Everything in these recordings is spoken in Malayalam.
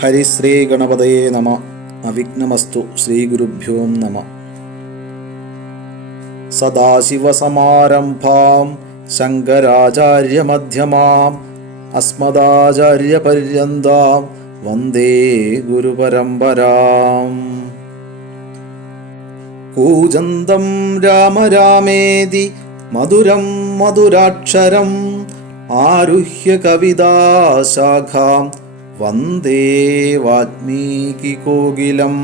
ഹരിശ്രീ ഗണപതയേ നമ. അവിഘ്നമസ്തു. ശ്രീഗുരുഭ്യോ നമ. സദാശിവസമാരംഭാം ശങ്കരാചാര്യമധ്യമാം അസ്മദാചാര്യപര്യന്താം വന്ദേ ഗുരുപരമ്പരാം. കൂജന്തം രാമ രാമേതി മധുരം മധുരാക്ഷരം ആരുഹ്യ കവിതാശാഖാം വന്ദേ വാൽമീകികോകിലം.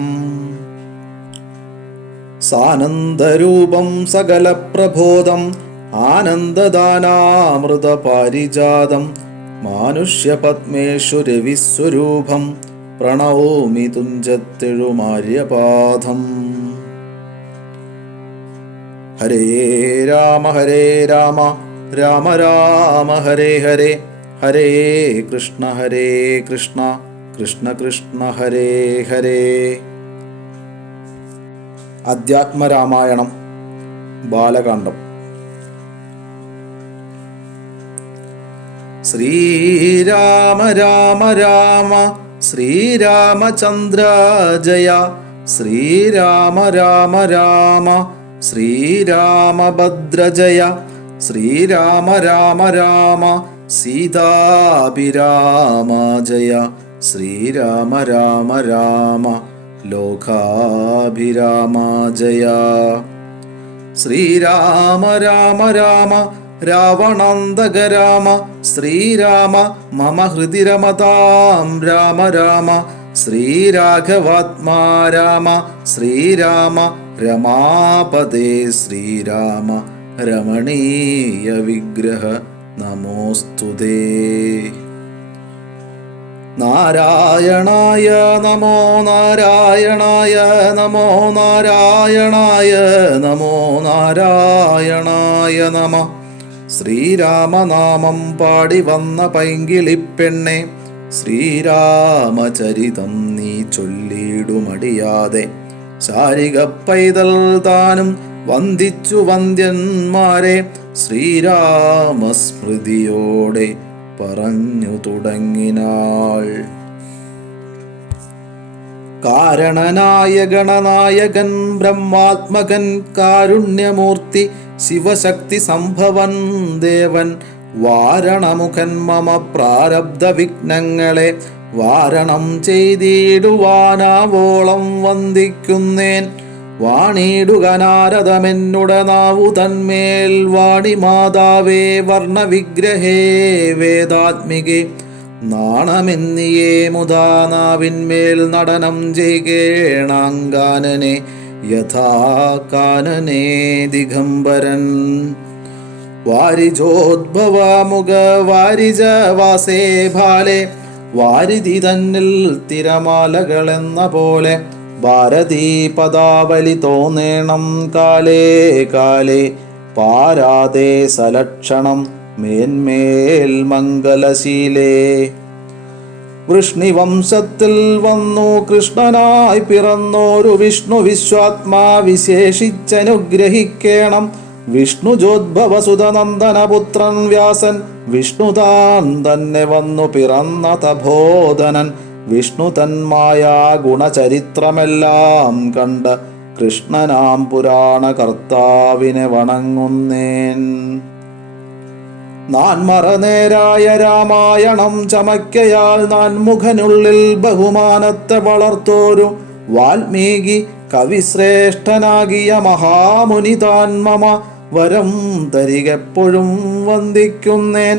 സാനന്ദരൂപം സകലപ്രബോധം ആനന്ദദാനാമൃതപാരിജാതം മാനുഷ്യപത്മേഷു രവിസ്വരൂപം പ്രണൗമി തുഞ്ചത്തെഴുമാര്യപാദം. ഹരേ രാമ രാമ രാമ ഹരേ ഹരേ, ഹരേ കൃഷ്ണ കൃഷ്ണ കൃഷ്ണ ഹരേ ഹരേ. അധ്യാത്മരാമായണം ബാലകാണ്ഡം. ശ്രീരാമ രാമ രാമ ശ്രീരാമചന്ദ്ര ജയ, ശ്രീരാമ രാമ രാമ ശ്രീരാമഭദ്ര ജയ, ശ്രീരാമ രാമ രാമ സീതാഭിരാമ ജയ, ശ്രീരാമ രാമ രാമ ലോകാഭിരാമ ജയ. ശ്രീരാമ രാമ രാമ രാവണാന്തക രാമ, ശ്രീരാമ മമ ഹൃദി രമതാം രാമ രാമ, ശ്രീരാഘവാത്മാ രാമ, ശ്രീരാമ രമാപദേ, ശ്രീരാമ രമണീയ വിഗ്രഹ നമോസ്തുതേ. നാരായണായ നമോ നാരായണായ നമോ നാരായണായ നമോ നാരായണായ നമ. ശ്രീരാമനാമം പാടി വന്ന പൈങ്കിളിപ്പെണ്ണെ, ശ്രീരാമചരിതം നീ ചൊല്ലിടുമടിയാതെ. ശാരിക പൈതൽ താനും വന്ദിച്ചു വന്ദ്യന്മാരെ, ശ്രീരാമസ്മൃതിയോടെ പറഞ്ഞു തുടങ്ങിനാൾ. കാരണനായ ഗണനായകൻ ബ്രഹ്മാത്മകൻ കാരുണ്യമൂർത്തി ശിവശക്തി സംഭവൻ ദേവൻ, വാരണമുഖൻ മമ പ്രാരബ്ധ വിഘ്നങ്ങളെ വാരണം ചെയ്തിടുവാനാവോളം വന്ദിക്കുന്നേൻ. വാണിടുക നാരദമെന്നുടെ നാവു തന്മേൽ, വാണി മാതാവേ വർണ്ണവിഗ്രഹേ വേദാത്മികേ. നാണമെന്നിയേ മുതാ നാവിന്മേൽ നടനം ചെയ്കേണാങ്കാനനെ, യഥാ കാനനേ ദിഗംബരൻ. വാരിജോദ്ഭവമുഖ വാരിജവാസേ ഭാലെ, വാരിധി തന്നിൽ തിരമാലകളെന്ന പോലെ. ഭാരതീ പദാവലി തോന്നേണം കാലേ കാലേ, പാരാതെ സലക്ഷണം മേന്മേൽ മംഗലശീലേ. വൃഷ്ണിവംശത്തിൽ വന്നു കൃഷ്ണനായി പിറന്നോരു വിഷ്ണു വിശ്വാത്മാ വിശേഷിച്ചനുഗ്രഹിക്കേണം. വിഷ്ണുജോദ്ഭവസുതനന്ദനപുത്രൻ വ്യാസൻ, വിഷ്ണു താൻ തന്നെ വന്നു പിറന്ന തപോധനൻ. വിഷ്ണു തന്മായ ഗുണചരിത്രമെല്ലാം കണ്ട് കൃഷ്ണനാം പുരാണ കർത്താവിനെ വണങ്ങുന്നേൻ. നാൻമറനേരായ രാമായണം ചമയ്ക്കയാൽ നാൻമുഖനുള്ളിൽ ബഹുമാനത്തെ വളർത്തോരു വാൽമീകി കവിശ്രേഷ്ഠനാകിയ മഹാമുനി താൻ മമ വരം തരികെപ്പോഴും വന്ദിക്കുന്നേൻ.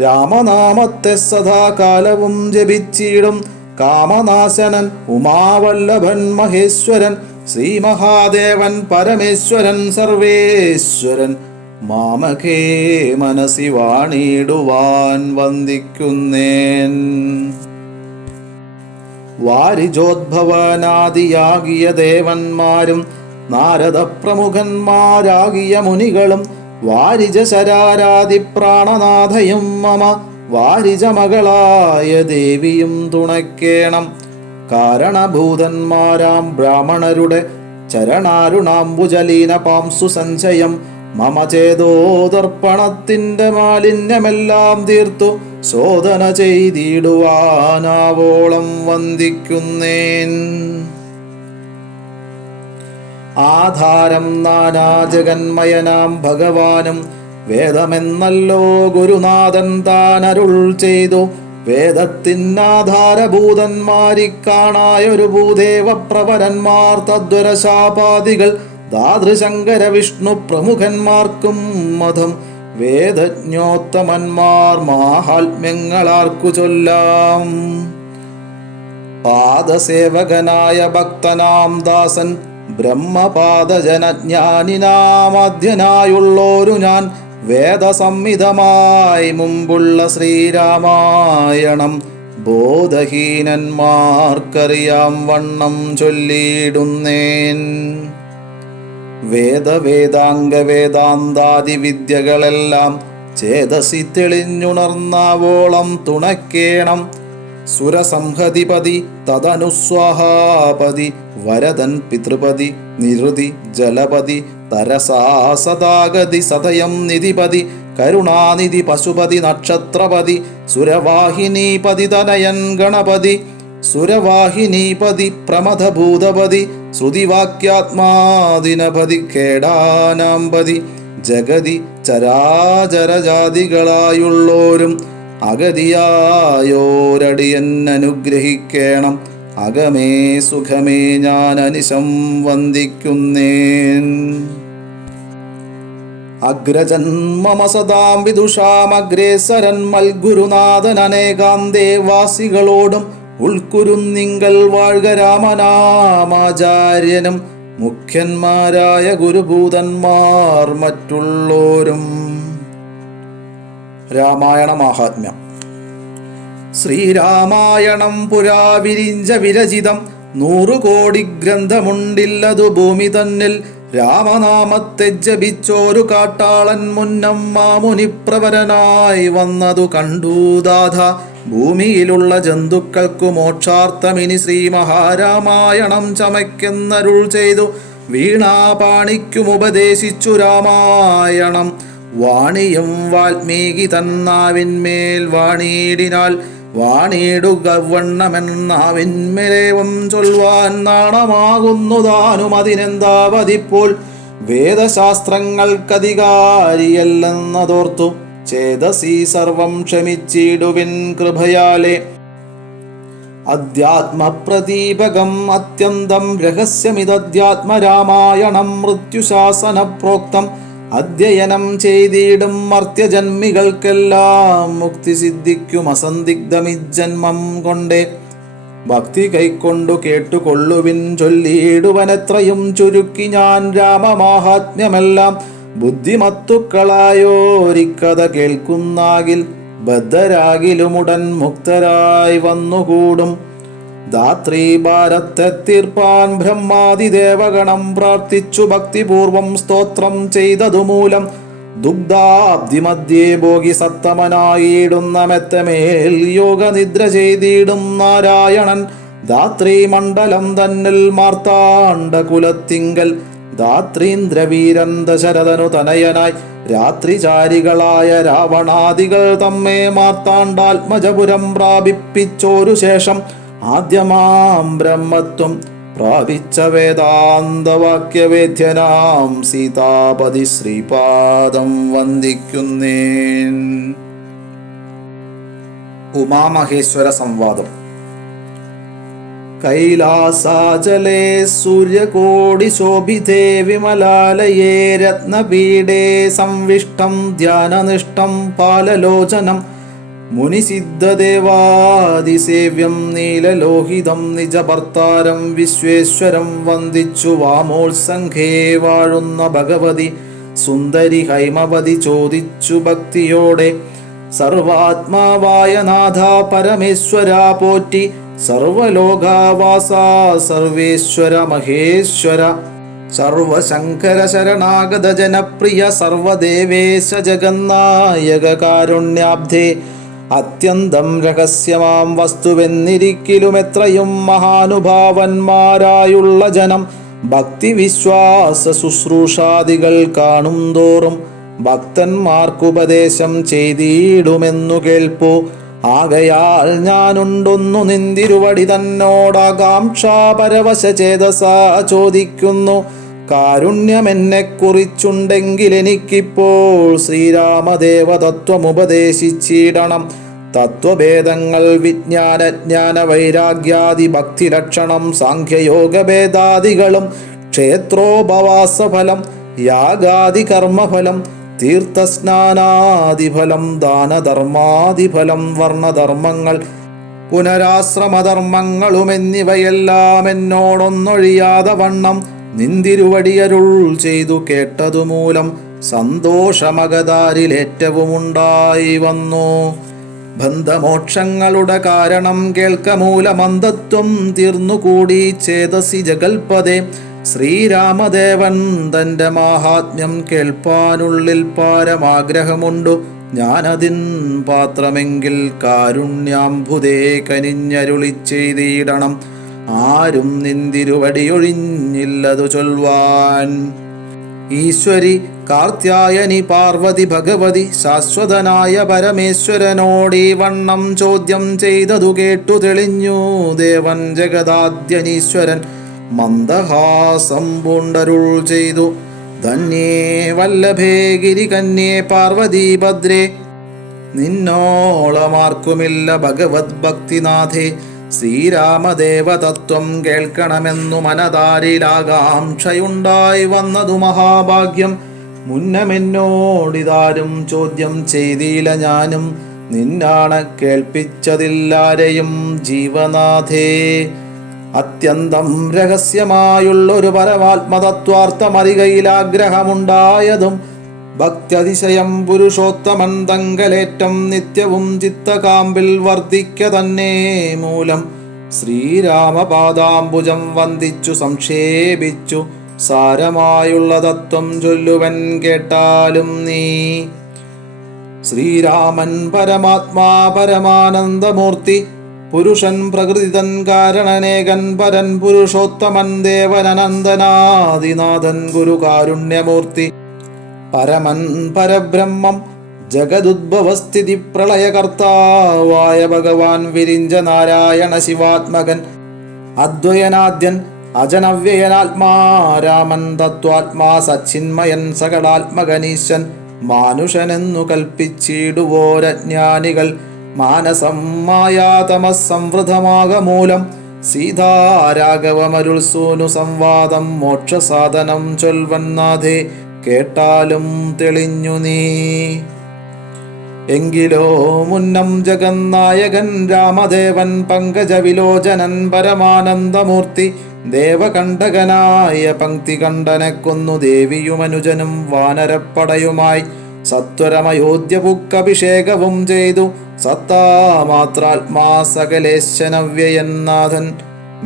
രാമനാമത്തെ സദാകാലവും ജപിച്ചിടും കാമനാശനൻ ഉമാവല്ലഭൻ മഹേശ്വരൻ, ശ്രീ മഹാദേവൻ പരമേശ്വരൻ സർവേശ്വരൻ, മാമകേ മനസി വാണിടുവാൻ വന്ദിക്കുന്നേൻ. വാരിജോദ്ഭവനാദിയാകിയ ദേവന്മാരും നാരദ പ്രമുഖന്മാരാകിയ മുനികളും, വാരിജ ശരാരാതി പ്രാണനാഥയും മമ വാരിജ മകളായ ദേവിയും തുണയ്ക്കേണം. കാരണഭൂതന്മാരാം ബ്രാഹ്മണരുടെ ചരണാരുണാംബുജലീന പാംസു സഞ്ചയം മമ ചേതോദർപ്പണത്തിൻ്റെ മാലിന്യമെല്ലാം തീർത്തു ശോധന ചെയ്തിടുവാനാവോളം വന്ദിക്കുന്നേൻ. ആധാരം നാനാജഗന്മയനാം ഭഗവാനും വേദമെന്നല്ലോ ഗുരുനാഥൻ താനരുൾ ചെയ്തു. വേദത്തിനാധാരഭൂതന്മാരിക്കാണായൊരു ഭൂദേവ പ്രവരന്മാർ തദ്വരശാപാദികൾ ദാതൃശങ്കര വിഷ്ണു പ്രമുഖന്മാർക്കും മതം. വേദജ്ഞോത്തമന്മാർ മാഹാത്മ്യങ്ങളാർക്കു ചൊല്ലാം. പാദസേവകനായ ഭക്തനാം ദാസൻ ബ്രഹ്മപാദജനജ്ഞാനിനാമധ്യനായുള്ളോരു ഞാൻ വേദസംഹിതമായി മുമ്പുള്ള ശ്രീരാമായണം ബോധഹീനന്മാർക്കറിയാം വണ്ണം ചൊല്ലിയിടുന്നേൻ. വേദാംഗവേദാന്താദി വിദ്യകളെല്ലാം ചേതസി തെളിഞ്ഞുണർന്നാവോളം തുണക്കേണം. സുരസംഹതിപതി തദനുസ്വാഹാപതി വരദൻ പിതൃപതി നിരുതി ജലപതി തരസാസദാഗതി സതയം നിധിപതി കരുണാനിധി പശുപതി നക്ഷത്രപതി സുരവാഹിനീപതി തനയൻ ഗണപതി സുരവാഹിനീപതി പ്രമഥഭൂതപതി ശ്രുതിവാക്യാത്മാദിനപതി കേടാനാംപതി ജഗതി ചരാചരജാതികളായുള്ളോരും അഗതിയായോരടിയൻ അനുഗ്രഹിക്കേണം. അകമേ സുഖമേ ഞാൻ അനിശം വന്ദിക്കുന്നേൻ. അഗ്രജന്മമ സദാം വിദുഷാമഗ്രേസരൻ മൽഗുരുനാഥൻ അനേകാന്തേ വാസികളോടും ഉൾക്കുരുന്നിങ്കൽ വാഴ്ക രാമനാമാചാര്യനും മുഖ്യന്മാരായ ഗുരുഭൂതന്മാർ മറ്റുള്ളോരും. രാമായണ മാഹാത്മ്യം. ശ്രീരാമായണം പുരാ വിരിഞ്ച വിരചിതം 100 കോടി ഗ്രന്ഥമുണ്ടില്ലതു ഭൂമി തന്നിൽ. രാമനാമത്തെ ജപിച്ചോരു കാട്ടാളൻ മുന്നം മാമുനിപ്രവരനായി വന്നതു കണ്ടു ദാഥ. ഭൂമിയിലുള്ള ജന്തുക്കൾക്കു മോക്ഷാർത്ഥമിനി ശ്രീ മഹാരാമായണം ചമയ്ക്കെന്നരുൾ ചെയ്തു. വീണാപാണിക്കുമുപദേശിച്ചു രാമായണം. വാണിയും വാൽമീകി തന്നാവിന്മേൽ വാണിയിടിനാൽ വാണിയിടുക വണ്ണമെന്നാവിന്മേലേവം ചൊൽവാൻ നാണമാകുന്നു താനും അതിനെന്താവതിപ്പോൾ. വേദശാസ്ത്രങ്ങൾക്കധികാരിയല്ലെന്നതോർത്തു ചേതസി സർവം ക്ഷമിച്ചിടുവിൻ കൃപയാലേ. അധ്യാത്മപ്രദീപകം അത്യന്തം രഹസ്യമിതധ്യാത്മരാമായണം മൃത്യുശാസന പ്രോക്തം. അധ്യയനം ചെയ്തിടും മർത്യജന്മികൾക്കെല്ലാം മുക്തി സിദ്ധിക്കും അസന്ദിഗ്ധമിജന്മം കൊണ്ടേ. ഭക്തി കൈക്കൊണ്ടു കേട്ടുകൊള്ളുവിൻ ചൊല്ലിയിടുവനെത്രയും ചുരുക്കി ഞാൻ രാമമാഹാത്മ്യമെല്ലാം. ബുദ്ധിമത്തുക്കളായോരിക്കഥ കേൾക്കുന്നാകിൽ ബദ്ധരാകിലുമുടൻ മുക്തരായി വന്നുകൂടും. ധാത്രീ ഭാരത്തെ തീർപ്പാൻ ബ്രഹ്മാതിദേവഗണം പ്രാർത്ഥിച്ചു ഭക്തിപൂർവം സ്തോത്രം ചെയ്തതുമൂലം. ദുഗ്ധാബ്ദിമധ്യേ ഭോഗി സത്തമനായിടുന്ന മെത്തമേൽ യോഗനിദ്ര ചെയ്തിടും നാരായണൻ. ധാത്രീ മണ്ഡലം തന്നിൽ മാർത്താണ്ഡ കുലത്തിങ്കൽ ധാത്രീന്ദ്രവീരൻ ദശരഥനു തനയനായി രാത്രിചാരികളായ രാവണാദികൾ തമ്മേ മാർത്താണ്ഡാത്മജപുരം പ്രാപിപ്പിച്ചോരു ശേഷം ആദ്യമാം ബ്രഹ്മത്വം പ്രാപിച്ച വേദാന്തവാക്യവേദ്യനാം സീതാപതി ശ്രീപാദം വന്ദിക്കുന്നേൻ. ഉമാമഹേശ്വര സംവാദം. കൈലാസാചലേ സൂര്യകോടി ശോഭിതേ വിമലാലയേ രത്നപീഠേ സംവിഷ്ടം ധ്യാനനിഷ്ഠം പാലലോചനം മുനിസിദ്ധദേവാദിസേവ്യം നീലലോഹിതം നിജഭർത്താരം വിശ്വേശ്വരം വന്ദിച്ചു വാമോത്സംഘേ വാഴുന്ന ഭഗവതി സുന്ദരി ഹൈമവതി ചോദിച്ചു ഭക്തിയോടെ. സർവാത്മാവായ നാഥ പരമേശ്വര പോറ്റി സർവലോകാവാസ സർവേശ്വര മഹേശ്വര സർവശങ്കര ശരണാഗത ജനപ്രിയ സർവദേവേശ ജഗന്നായക കാരുണ്യാബ്ധേ. അത്യന്തം രഹസ്യമാം വസ്തുവെന്നിരിക്കിലും എത്രയും മഹാനുഭാവന്മാരായുള്ള ജനം ഭക്തിവിശ്വാസ ശുശ്രൂഷാദികൾ കാണും തോറും ഭക്തന്മാർക്കുപദേശം ചെയ്തിടുമെന്നു കേൾപ്പു. ആകയാൽ ഞാനുണ്ടൊന്നു നിന്തിരുവടി തന്നോടാകാംക്ഷാപരവശ ചേതസാ ചോദിക്കുന്നു. കാരുണ്യമെന്നെക്കുറിച്ചുണ്ടെങ്കിൽ എനിക്കിപ്പോൾ ശ്രീരാമദേവ തത്വമുപദേശിച്ചിടണം. തത്വഭേദങ്ങൾ വിജ്ഞാനജ്ഞാന വൈരാഗ്യാദി ഭക്തിലക്ഷണം സാഖ്യയോഗഭേദാദികളും ക്ഷേത്രോപവാസഫലം യാഗാദി കർമ്മഫലം തീർത്ഥസ്നാനാദിഫലം ദാനധർമാദിഫലം വർണ്ണധർമ്മങ്ങൾ പുനരാശ്രമധർമ്മങ്ങളുമെന്നിവയെല്ലാം എന്നോടൊന്നൊഴിയാതെ വണ്ണം നിന്തിരുവടിയരുൾ ചെയ്തു കേട്ടതുമൂലം സന്തോഷമകതാരിലേറ്റവുമുണ്ടായി വന്നു. ബന്ധമോക്ഷങ്ങളുടെ കാരണം കേൾക്കമൂലമന്ധത്വം തീർന്നുകൂടി ചേതസി ജഗൽപദേ. ശ്രീരാമദേവൻ തൻ്റെ മാഹാത്മ്യം കേൾപ്പാനുള്ളിൽ പാരമാഗ്രഹമുണ്ടു. ഞാനതിൻ പാത്രമെങ്കിൽ കാരുണ്യാംബുദേ കനിഞ്ഞരുളി ചെയ്തിടണം. ആരും നിന്തിരുവടിയൊഴിഞ്ഞില്ലതു ചൊൽവാൻ. ഈശ്വരി കാർത്യായനി പാർവതി ഭഗവതി ശാശ്വതനായ പരമേശ്വരനോടീ വണ്ണം ചോദ്യം ചെയ്തതു കേട്ടു തെളിഞ്ഞു ദേവൻ ജഗദാദ്യനീശ്വരൻ. മന്ദഹാസം പൂണ്ടരുൾ ചെയ്തു, ധന്യേ വല്ലഭേ ഗിരികന്യേ പാർവതി ഭദ്രേ. നിന്നോളമാർക്കുമില്ല ഭഗവത് ഭക്തിനാഥേ. ശ്രീരാമദേവ തത്വം കേൾക്കണമെന്നു മനതാരിലാകാംക്ഷയുണ്ടായി വന്നതു മഹാഭാഗ്യം. മുന്നമെന്നോടിതാരും ചോദ്യം ചെയ്തില്ല, ഞാനും നിന്നാണ് കേൾപ്പിച്ചതില്ലാരെയും ജീവനാഥേ. അത്യന്തം രഹസ്യമായുള്ളൊരു പരമാത്മതത്വാർത്ഥമറികയിലാഗ്രഹമുണ്ടായതും ഭക്ത്യതിശയം പുരുഷോത്തമൻ തങ്കലേറ്റം നിത്യവും ചിത്തകാമ്പിൽ വർദ്ധിക്ക തന്നെ മൂലം ശ്രീരാമപാദാംബുജം വന്ദിച്ചു സംക്ഷേപിച്ചു സാരമായുള്ള തത്വം ചൊല്ലുവൻ കേട്ടാലും നീ. ശ്രീരാമൻ പരമാത്മാ പരമാനന്ദമൂർത്തി, പുരുഷൻ പ്രകൃതിതൻ കാരണനേകൻ പരൻ പുരുഷോത്തമൻ ദേവനനന്ദനാദിനാഥൻ ഗുരുകാരുണ്യമൂർത്തി, പരമൻ പരബ്രഹ്മം ജഗദുദ്ഭവസ്ഥിതി പ്രളയകർത്താവായ ഭഗവാൻ വിരിഞ്ച നാരായണ ശിവാത്മകൻ, അദ്വയനാദ്യൻ അജനവ്യയനാത്മാ രാമൻ തത്വാത്മാ സച്ചിന്മയൻ സകലാത്മകനീശൻ. മാനുഷനെന്നു കൽപ്പിച്ചിടുവോരജ്ഞാനികൾ മാനസം മായാതമസംവൃതമാകമൂലം സീതാരാഘവമരുൾ സൂനു സംവാദം മോക്ഷസാധനം ചൊൽവന്നാഥേ കേട്ടാലും തെളിഞ്ഞു നീ. എങ്കിലോ മുന്നം ജഗന്നായകൻ രാമദേവൻ പങ്കജവിലോചനൻ പരമാനന്ദമൂർത്തി ദേവകണ്ഠകനായ പങ്ക്തി കണ്ഠനെ കൊന്നു ദേവിയുമനുജനും വാനരപ്പടയുമായി സത്വരമയോധ്യപുക്കഭിഷേകവും ചെയ്തു. സത്താമാത്രാത്മാ സകലേശനവ്യയന്നാഥൻ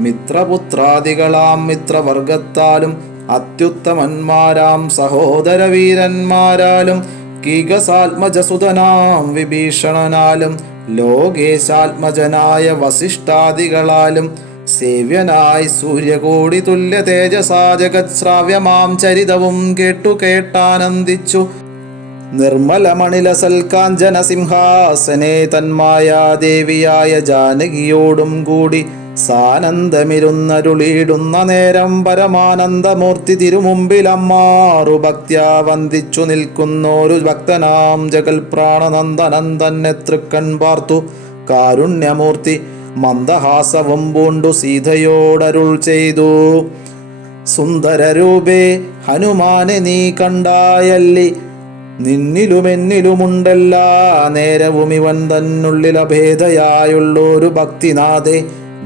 മിത്രപുത്രാദികളാം മിത്രവർഗത്താലും അത്യുത്തമന്മാരാം സഹോദരവീരന്മാരാലും കീകസാത്മജസുതനാം വിഭീഷണനാലും ലോകേശാത്മജനായ വസിഷ്ഠാദികളാലും സേവ്യനായി സൂര്യകോടി തുല്യ തേജസാ ജഗത്ശ്രാവ്യമാം ചരിതവും കേട്ടു കേട്ടാനന്ദിച്ചു. നിർമ്മലമണിലസൽ കാഞ്ചന സിംഹാസനേ തന്മായാദേവിയായ ജാനകിയോടും കൂടി സാനന്ദമിരുന്നരുളിയിടുന്ന നേരം പരമാനന്ദമൂർത്തി തിരുമുമ്പിലമ്മാറു ഭക്ത്യാ വന്ദിച്ചു നിൽക്കുന്നോരു ഭക്തനാം ജഗൽപ്രാണനന്ദനൻ തന്നെ തൃക്കൺ പാർത്തു. കാരുണ്യമൂർത്തി മന്ദഹാസവും പൂണ്ടു സീതയോടരുൾ ചെയ്തു, സുന്ദരരൂപേ ഹനുമാനെ നീ കണ്ടായല്ലി, നിന്നിലുമെന്നിലുമുണ്ടല്ലാ നേരവും ഇവൻ തന്നുള്ളിൽ അഭേദയായുള്ളൊരു ഭക്തിനാഥേ.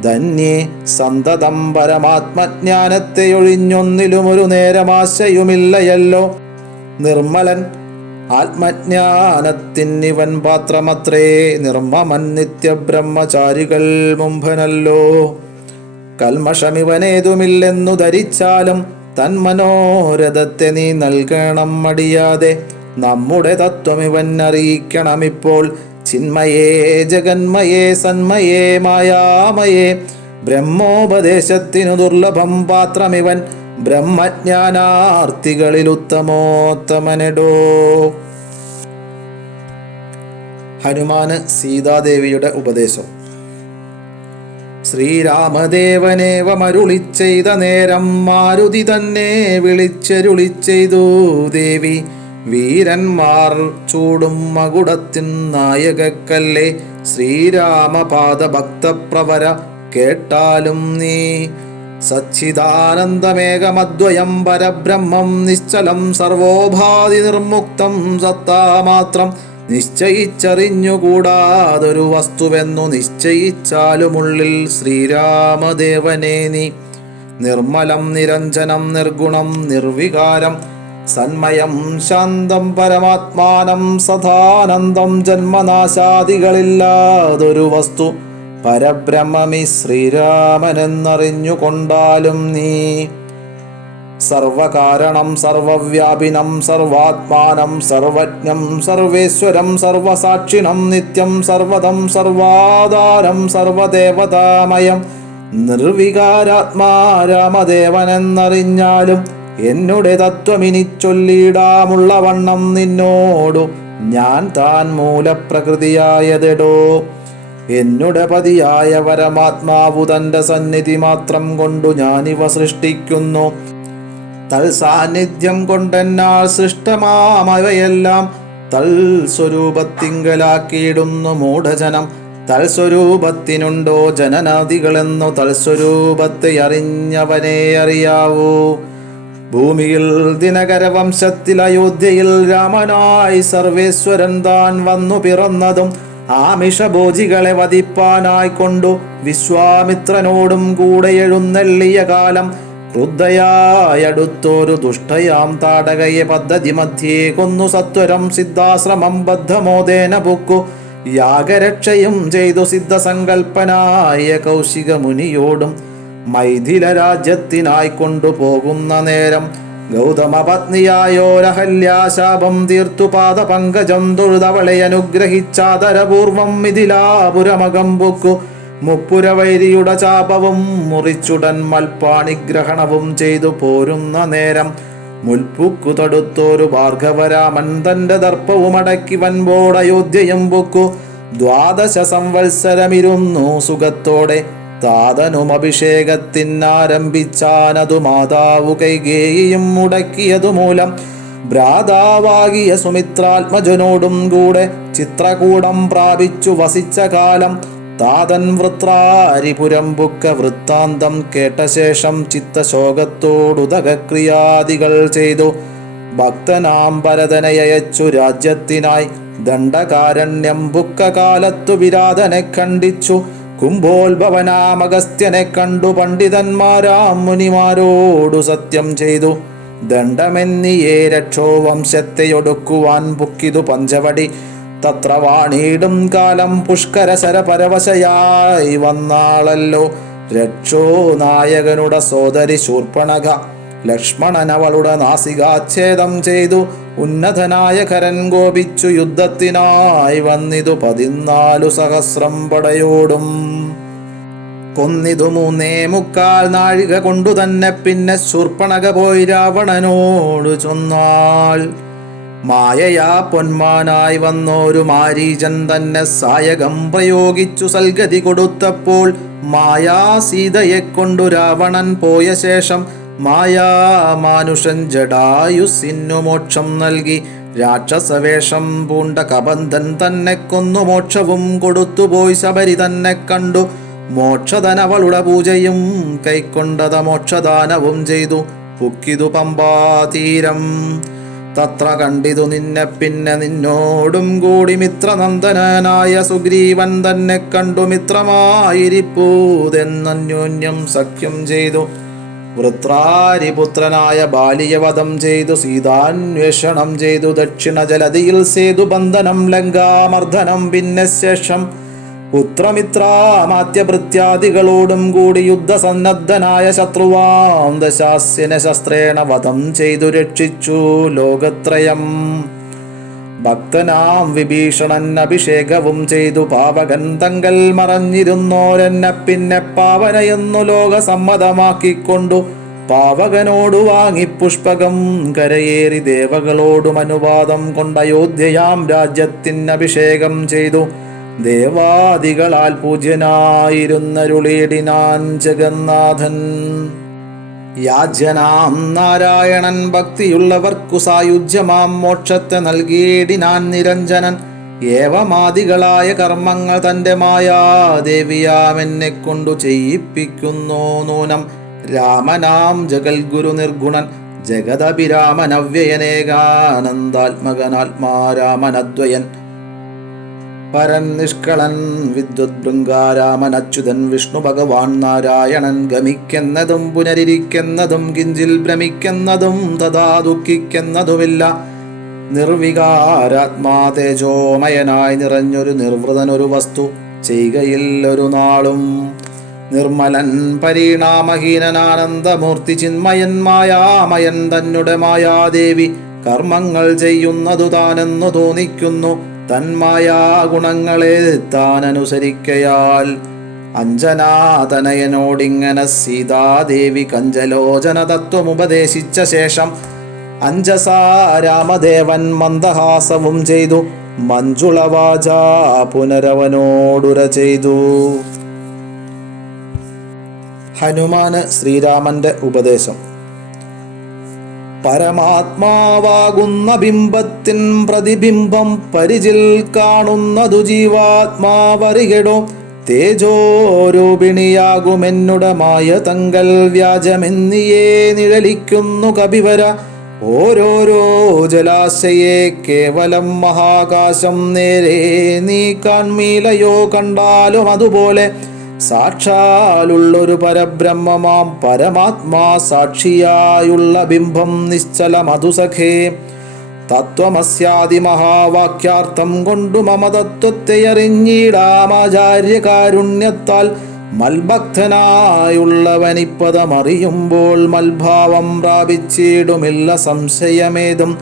ധന്യേ സന്തതം പരമാത്മജ്ഞാനത്തെ ഒഴിഞ്ഞൊന്നിലുമൊരു നേരമാശയുമില്ലയല്ലോ. നിർമ്മലൻ ആത്മജ്ഞാനത്തിനിവൻ പാത്രമത്രേ, നിർമ്മമൻ നിത്യബ്രഹ്മചാരികൾ മുമ്പനല്ലോ. കൽമഷമിവനേതുമില്ലെന്നു ധരിച്ചാലും തന്മനോരഥത്തെ നീ നൽകണം മടിയാതെ. നമ്മുടെ തത്വമിവൻ അറിയിക്കണമിപ്പോൾ. ചിന്മയേ ജഗന്മയേ സന്മയേ മായാമയേ ബ്രഹ്മോപദേശത്തിനു ദുർലഭം പാത്രമിവൻ. ബ്രഹ്മജ്ഞാനാർത്ഥികളിൽ ഉത്തമോത്തമനെടോ. ഹനുമാന് സീതാദേവിയുടെ ഉപദേശം. ശ്രീരാമദേവനേവമരുളി ചെയ്ത നേരം മാരുതി തന്നെ വിളിച്ചരുളിച്ചെയ്തു ദേവി, വീരന്മാർ ചൂടും മകുടത്തിൻ നായകക്കല്ലേ ശ്രീരാമപാദഭക്തപ്രവര കേട്ടാലും നീ. സച്ചിദാനന്ദമേകമദ്വയം പരബ്രഹ്മം നിശ്ചലം സർവോപാധി നിർമുക്തം സത്താമാത്രം നിശ്ചയിച്ചറിഞ്ഞുകൂടാതൊരു വസ്തുവെന്നു നിശ്ചയിച്ചാലുമുള്ളിൽ ശ്രീരാമദേവനെ നീ. നിർമ്മലം നിരഞ്ജനം നിർഗുണം നിർവികാരം സന്മയം ശാന്തം പരമാത്മാനം സദാനന്ദം ജന്മനാശാദികളില്ലാതൊരു വസ്തു പരബ്രഹ്മമി ശ്രീരാമനെന്നറിഞ്ഞുകൊണ്ടാലും നീ. സർവകാരണം സർവവ്യാപിനം സർവാത്മാനം സർവജ്ഞം സർവേശ്വരം സർവസാക്ഷിണം നിത്യം സർവദം സർവാധാരം സർവദേവതാമയം നിർവികാരാത്മാ രാമദേവനെന്നറിഞ്ഞാലും എന്നുടെ തത്വമിനി ചൊല്ലിടാമുള്ള വണ്ണം നിന്നോടു ഞാൻ താൻ മൂലപ്രകൃതിയായതെടോ. എന്നുടെ പതിയായ പരമാത്മാവു തന്റെ സന്നിധി മാത്രം കൊണ്ടു ഞാനിവ സൃഷ്ടിക്കുന്നു. തൽസാന്നിധ്യം കൊണ്ടെന്നാൽ സൃഷ്ടമാമവയെല്ലാം തൽസ്വരൂപത്തിങ്കലാക്കിയിടുന്നു മൂഢജനം. തൽസ്വരൂപത്തിനുണ്ടോ ജനനാദികളെന്നു തൽസ്വരൂപത്തെ അറിഞ്ഞവനെ അറിയാവൂ. ഭൂമിയിൽ ദിനകരവംശത്തിൽ അയോധ്യയിൽ രാമനായി സർവേശ്വരൻ താൻ വന്നു പിറന്നതും ആമിഷഭോജികളെ വധിപ്പാനായിക്കൊണ്ടു വിശ്വാമിത്രനോടും കൂടെ എഴുന്നള്ളിയ കാലം ക്രുദ്ധയായടുത്തോരു ദുഷ്ടയാം താടകയെ പദ്ധതി മധ്യേ കൊന്നു സത്വരം സിദ്ധാശ്രമം ബദ്ധമോദേന പൊക്കു യാഗരക്ഷയും ചെയ്തു സിദ്ധസങ്കൽപ്പനായ കൗശിക മുനിയോടും മൈഥില രാജ്യത്തിനായി കൊണ്ടുപോകുന്ന നേരം ഗൗതമ പത്നിയായോരഹല്യാശാപം തീർത്തു പാദപങ്കജം തൊഴുതവളെ അനുഗ്രഹിച്ചാദരപൂർവം മിഥിലാപുരമകം പൊക്കു മുപ്പുരവൈരിയുടെ ചാപവും മുറിച്ചുടൻ മൽപ്പാണിഗ്രഹണവും ചെയ്തു പോരുന്ന നേരം മുൽപ്പുക്കു തടുത്തോരു ഭാർഗവരാമൻ തന്റെ ദർപ്പവും അടക്കി വൻപോടയോധ്യയും പൊക്കു 12 സംവത്സരമിരുന്നു സുഖത്തോടെ താതനും അഭിഷേകത്തിനാരംഭിച്ചാനതു മാതാവു കൈകേയിയും മുടക്കിയതു മൂലം ഭ്രാതാവാകിയ സുമിത്രാത്മജനോടും കൂടെ ചിത്രകൂടം പ്രാപിച്ചു വസിച്ച കാലം താതൻ വൃത്രാരിപുരം പുക്ക വൃത്താന്തം കേട്ട ശേഷം ചിത്തശോകത്തോടുദകക്രിയാദികൾ ചെയ്തു ഭക്തനാം ഭരതനയച്ചു രാജ്യത്തിനായി ദണ്ഡകാരണ്യം പുക്ക കാലത്തു വിരാതനെ ഖണ്ഡിച്ചു കുംഭോത്ഭവനാമഗസ്ത്യനെ കണ്ടു പണ്ഡിതന്മാരാം മുനിമാരോടു സത്യം ചെയ്തു ദണ്ഡമെന്നിയേ രക്ഷോ വംശത്തെയൊടുക്കുവാൻ പുക്കിതു പഞ്ചവടി തത്ര വാണിയിടും കാലം പുഷ്കരശര പരവശയായി വന്നാളല്ലോ രക്ഷോ നായകനുടെ സോദരി ശൂർപ്പണഖ ലക്ഷ്മണൻ അവളുടെ നാസികാച്ഛേദം ചെയ്തു ഉന്നതനായ ഖരൻ കോപിച്ചു യുദ്ധത്തിനായി വന്നിതു 14 സഹസ്രം പടയോടും കൊന്നിതു 3.25 നാഴിക കൊണ്ടു തന്നെ പിന്നെ ശൂർപ്പണഖ പോയി രാവണനോടു ചൊന്നാൾ മായയാ പൊന്മാനായി വന്നോരു മാരീചൻ തന്നെ സായകം പ്രയോഗിച്ചു സൽഗതി കൊടുത്തപ്പോൾ മായാ സീതയെ കൊണ്ടു രാവണൻ പോയ ശേഷം മായാമാനുഷൻ ജടായുസിന്നു മോക്ഷം നൽകി രാക്ഷസവേഷം പൂണ്ട കബന്ധൻ തന്നെ കൊന്നു മോക്ഷവും കൊടുത്തുപോയി ശബരി തന്നെ കണ്ടു മോക്ഷധനവളുടെ പൂജയും കൈക്കൊണ്ടത മോക്ഷദാനവും ചെയ്തു പുക്കിതു പമ്പാതീരം തത്ര കണ്ടിതു നിന്നെ പിന്നെ നിന്നോടും കൂടി മിത്രനന്ദനായ സുഗ്രീവൻ തന്നെ കണ്ടു മിത്രമായിരിപ്പൂതെന്നന്യോന്യം സഖ്യം ചെയ്തു വൃത്രാരിപുത്രനായ ബാലിയെ വധം ചെയ്തു സീതാന്വേഷണം ചെയ്തു ദക്ഷിണ ജലതിയിൽ സേതുബന്ധനം ലങ്കാമർദ്ദനം പിന്നെ ശേഷം പുത്രമിത്രാമാത്യഭൃത്യാദികളോടും കൂടി യുദ്ധസന്നദ്ധനായ ശത്രുവാം ദശാസ്യനെ ശസ്ത്രേണ വധം ചെയ്തു രക്ഷിച്ചു ലോകത്രയം ഭക്തനാം വിഭീഷണൻ അഭിഷേകവും ചെയ്തു പാവകൻ തങ്കൽ മറഞ്ഞിരുന്നോരെന്നെ പിന്നെ പാവനയെന്നു ലോകസമ്മതമാക്കിക്കൊണ്ടു പാവകനോടു വാങ്ങി പുഷ്പകം കരയേറി ദേവകളോടും അനുവാദം കൊണ്ടയോധ്യയാം രാജ്യത്തിനഭിഷേകം ചെയ്തു. ദേവാദികളാൽ പൂജ്യനായിരുന്നരുളിയിടിനാൻ ജഗന്നാഥൻ. യാജ്യനാം നാരായണൻ ഭക്തിയുള്ളവർക്കു സായുജ്യമാം മോക്ഷത്തെ നൽകിയിടിനാൻ നിരഞ്ജനൻ. ഏവമാദികളായ കർമ്മങ്ങൾ തൻ്റെ മായാദേവിയാമെന്നെ കൊണ്ടു ചെയ്യിപ്പിക്കുന്നു നൂനം. രാമനാം ജഗൽഗുരു നിർഗുണൻ ജഗദഭിരാമനവ്യയനേകാനന്ദാത്മകനാത്മാരാമനദ്വയൻ. പരൻ നിഷ്കളൻ വിദ്വദ്ഭൃംഗാരാമൻ അച്യുതൻ വിഷ്ണു ഭഗവാൻ നാരായണൻ. ഗമിക്കുന്നതും പുനരിരിക്കുന്നതും കിഞ്ചിൽ ഭ്രമിക്കുന്നതും തഥാ ദുഃഖിക്കുന്നതുമില്ല. നിർവികാരാത്മാ തേജോമയനായി നിറഞ്ഞൊരു നിർവൃതനൊരു വസ്തു ചെയ്കയിൽ ഒരു നാളും. നിർമ്മലൻ പരിണാമഹീനനാനന്ദമൂർത്തി ചിന്മയൻ മായാമയൻ തന്നെ മായാദേവി. കർമ്മങ്ങൾ ചെയ്യുന്നതു താനെന്നു തോന്നിക്കുന്നു തന്മായാ ഗുണങ്ങളെ താൻ അനുസരിക്കയാൽ. അഞ്ജനാതനയനോടിങ്ങനെ സീതാദേവി കഞ്ചലോചന തത്വമുപദേശിച്ച ശേഷം അഞ്ജസാ രാമദേവൻ മന്ദഹാസവും ചെയ്തു. മഞ്ജുളവാച പുനരവനോടുര ചെയ്തു. ഹനുമാന് ശ്രീരാമന്റെ ഉപദേശം. പരമാത്മാവാകുന്ന ബിംബത്തിൻ പ്രതിബിംബം പരിചിൽ കാണുന്നതു ജീവാത്മാവറികെടോ. തേജോരൂപിണിയാകുമെന്നുടമായ തങ്കൽ വ്യാജമെന്നിയേ നിഴലിക്കുന്നു കപിവര. ഓരോരോ ജലാശയെ കേവലം മഹാകാശം നേരെ നീ കാൺമീലയോ കണ്ടാലും അതുപോലെ. സാക്ഷാലുള്ളൊരു പരബ്രഹ്മമാം പരമാത്മാ സാക്ഷിയായുള്ള ബിംബം നിശ്ചലമതു സഖേ. തത്വമസ്യാദി മഹാവാക്യാർത്ഥം കൊണ്ടു മമ തത്വത്തെ അറിഞ്ഞിടാമാചാര്യകാരുണ്യത്താൽ. മൽഭക്തനായുള്ളവനിപ്പതമറിയുമ്പോൾ മൽഭാവം പ്രാപിച്ചിടുമില്ല സംശയമേതും.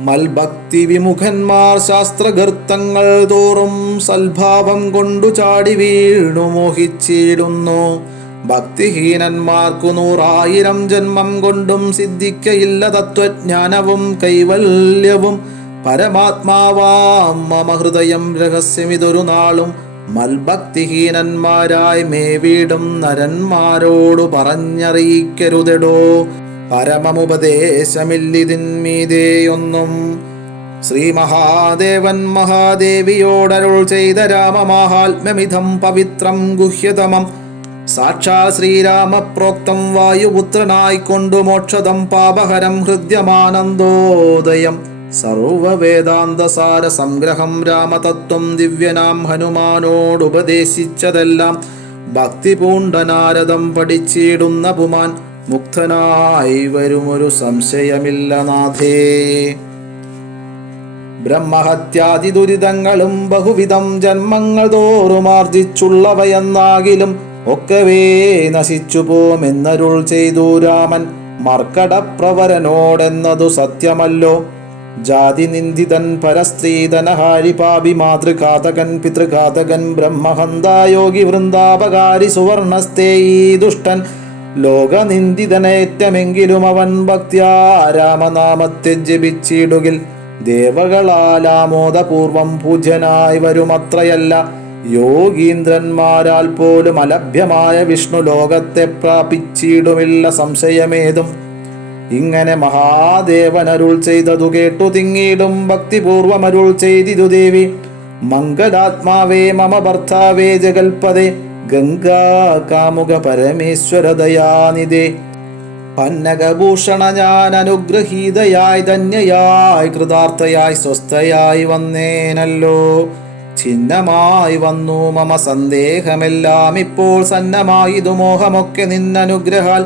മൽഭക്തി വിമുഖന്മാർ ശാസ്ത്രഗർത്തങ്ങൾ തോറും സൽഭാവം കൊണ്ടു ചാടി വീണു മോഹിച്ചിടുന്നു. ഭക്തിഹീനന്മാർക്കു 100,000 ജന്മം കൊണ്ടും സിദ്ധിക്കയില്ല തത്വജ്ഞാനവും കൈവല്യവും. പരമാത്മാവാം മമ ഹൃദയം രഹസ്യമിതൊരു നാളും മൽഭക്തിഹീനന്മാരായി മേവീടും നരന്മാരോടു പറഞ്ഞറിയിക്കരുതെടോ. പരമമുപദേശമില്ലിതിന്മീതേയൊന്നും. ശ്രീ മഹാദേവൻ മഹാദേവിയോടരുൾ ചെയ്ത രാമമാഹാത്മ്യമിതം പവിത്രം ഗുഹ്യതമം. സാക്ഷാൽ ശ്രീരാമപ്രോക്തം വായുപുത്രനായിക്കൊണ്ടു മോക്ഷദം പാപഹരം ഹൃദ്യമാനന്ദോദയം. സർവവേദാന്തസാര സംഗ്രഹം രാമതത്വം ദിവ്യനാം ഹനുമാനോടുപദേശിച്ചതെല്ലാം. ഭക്തി പൂണ്ട നാരദം പഠിച്ചിടുന്ന പുമാൻ മുക്തനായി വരുമൊരു സംശയമില്ല നാഥേ. ബ്രഹ്മഹത്യാദി ദുരിതങ്ങളും ബഹുവിധം ജന്മങ്ങൾ തോറുമാർജിച്ചുള്ളവയെന്നാകിലും ഒക്കവേ നശിച്ചു പോമെന്നരുൾ ചെയ്തു രാമൻ. മർക്കടപ്രവരനോടെന്നതു സത്യമല്ലോ. ജാതി നിന്ദിതൻ പരസ്ത്രീധനഹാരി പാപി മാതൃഘാതകൻ പിതൃഘാതകൻ ബ്രഹ്മഹന്തായോഗി വൃന്ദാപകാരി സുവർണസ്തേ ഈ ദുഷ്ടൻ. ലോകനിന്ദിതനേറ്റമെങ്കിലും അവൻ ഭക്ത്യാ രാമനാമത്തെ ജപിച്ചിടുകിൽ ദേവകളാലാമോദപൂർവം പൂജ്യനായി വരുമത്രയല്ല. യോഗീന്ദ്രന്മാരാൽ പോലും അലഭ്യമായ വിഷ്ണു ലോകത്തെ പ്രാപിച്ചിടുമില്ല സംശയമേതും. ഇങ്ങനെ മഹാദേവനരുൾ ചെയ്തതു കേട്ടു തിങ്ങിടും ഭക്തിപൂർവമരുൾ ചെയ്തിതു ദേവി. മംഗലാത്മാവേ മമ ഭർത്താവേ ജഗൽപദേ ഗംഗാ കാമുക പരമേശ്വര ദയാനിധേ. പന്നകഭൂഷണ ഞാൻ അനുഗ്രഹീതയായി ധന്യയായി കൃതാർത്ഥയായി സ്വസ്ഥയായി വന്നേനല്ലോ. ഛിന്നമായി വന്നു മമ സന്ദേഹമെല്ലാം ഇപ്പോൾ സന്നമായിതു മോഹമൊക്കെ നിന്നനുഗ്രഹാൽ.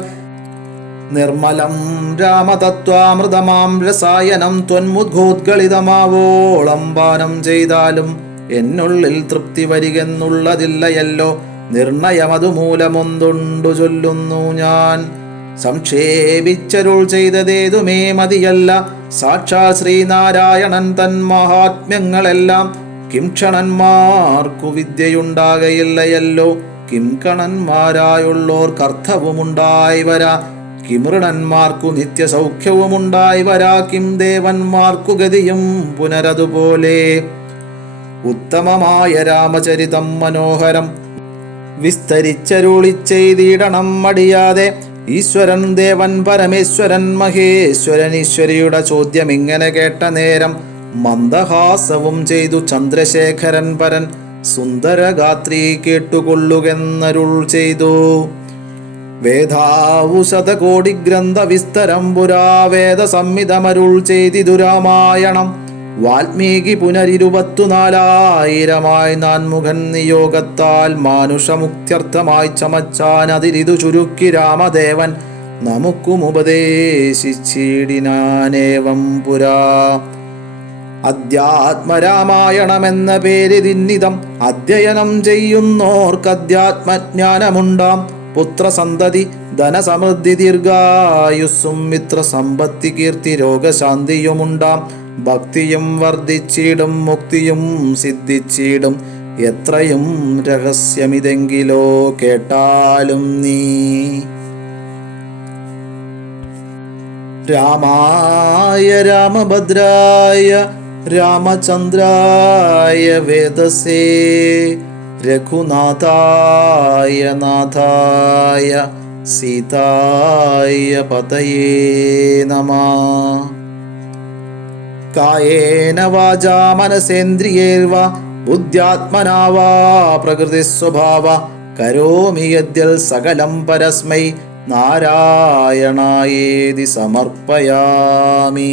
നിർമ്മലം രാമതത്വാമൃതമാം രസായനം ത്വന്മുദ്ഘോദ്ഗളിതമാവോളം പാനം ചെയ്താലും എന്നുള്ളിൽ തൃപ്തി വരികെന്നുള്ളതില്ലയല്ലോ. നിർണയമതുമൂലമൊന്തുണ്ടു ചൊല്ലുന്നു ഞാൻ. സംക്ഷേപിച്ചരുൾ ചെയ്തതേതുമേ മതിയല്ല. സാക്ഷാൽ ശ്രീനാരായണൻ തൻ മഹാത്മ്യങ്ങളെല്ലാം കിംക്ഷണന്മാർക്കു വിദ്യയുണ്ടാകയില്ലയല്ലോ. കിംകണന്മാരായുള്ളോർ കർത്തവുമുണ്ടായി വരാ, കിമൃണന്മാർക്കു നിത്യസൗഖ്യവുമുണ്ടായി വരാ, കിം ദേവന്മാർക്കു ഗതിയും പുനരതുപോലെ. ഉത്തമമായ രാമചരിതം മനോഹരം വിസ്തരിച്ചരുളിച്ചെയ്തിടണം മടിയാതെ. ഈശ്വരൻ ദേവൻ പരമേശ്വരൻ മഹേശ്വരൻ ഈശ്വരിയുടെ ചോദ്യം ഇങ്ങനെ കേട്ട നേരം മന്ദഹാസവും ചെയ്തു ചന്ദ്രശേഖരൻ പരൻ. സുന്ദരഗാത്രി കേട്ടുകൊള്ളുകെന്നരുൾ ചെയ്തു. വേദാവുശതകോടി ഗ്രന്ഥ വിസ്തരം പുരാ വേദ സംഹിതമരുൾ ചെയ്തിതു രാമായണം. വാൽമീകി പുനരിരുപത്തുനാലായിരമായി നാൻമുഖൻ നിയോഗത്താൽ മാനുഷമുക്ത്യർത്ഥമായി ചമച്ചാൻ. അതിരിതു ചുരുക്കി രാമദേവൻ നമുക്കും ഉപദേശിച്ചിടിനാനേവം പുരാ. അധ്യാത്മരാമായണമെന്ന പേരിതിന്നിതം അധ്യയനം ചെയ്യുന്നോർക്കധ്യാത്മജ്ഞാനമുണ്ടാം. പുത്രസന്തതി ധനസമൃദ്ധി ദീർഘായുസ്സും മിത്രസമ്പത്തി കീർത്തി രോഗശാന്തിയുമുണ്ടാം. ഭക്തിയും വർദ്ധിച്ചിടും മുക്തിയും സിദ്ധിച്ചിടും. എത്രയും രഹസ്യമിതെങ്കിലോ കേട്ടാലും നീ. രാമായ രാമഭദ്രായ രാമചന്ദ്രായ വേദസേ രഘുനാഥായ നാഥായ സീതായ പതയേ നമഃ. കായേന വാചാ മനസേന്ദ്രിയേർവ ബുദ്ധ്യാത്മനാ വാ പ്രകൃതിസ്വഭാവ കരോമി യദ്യൽ സകലം പരസ്മൈ നാരായണായേതി സമർപ്പയാമി.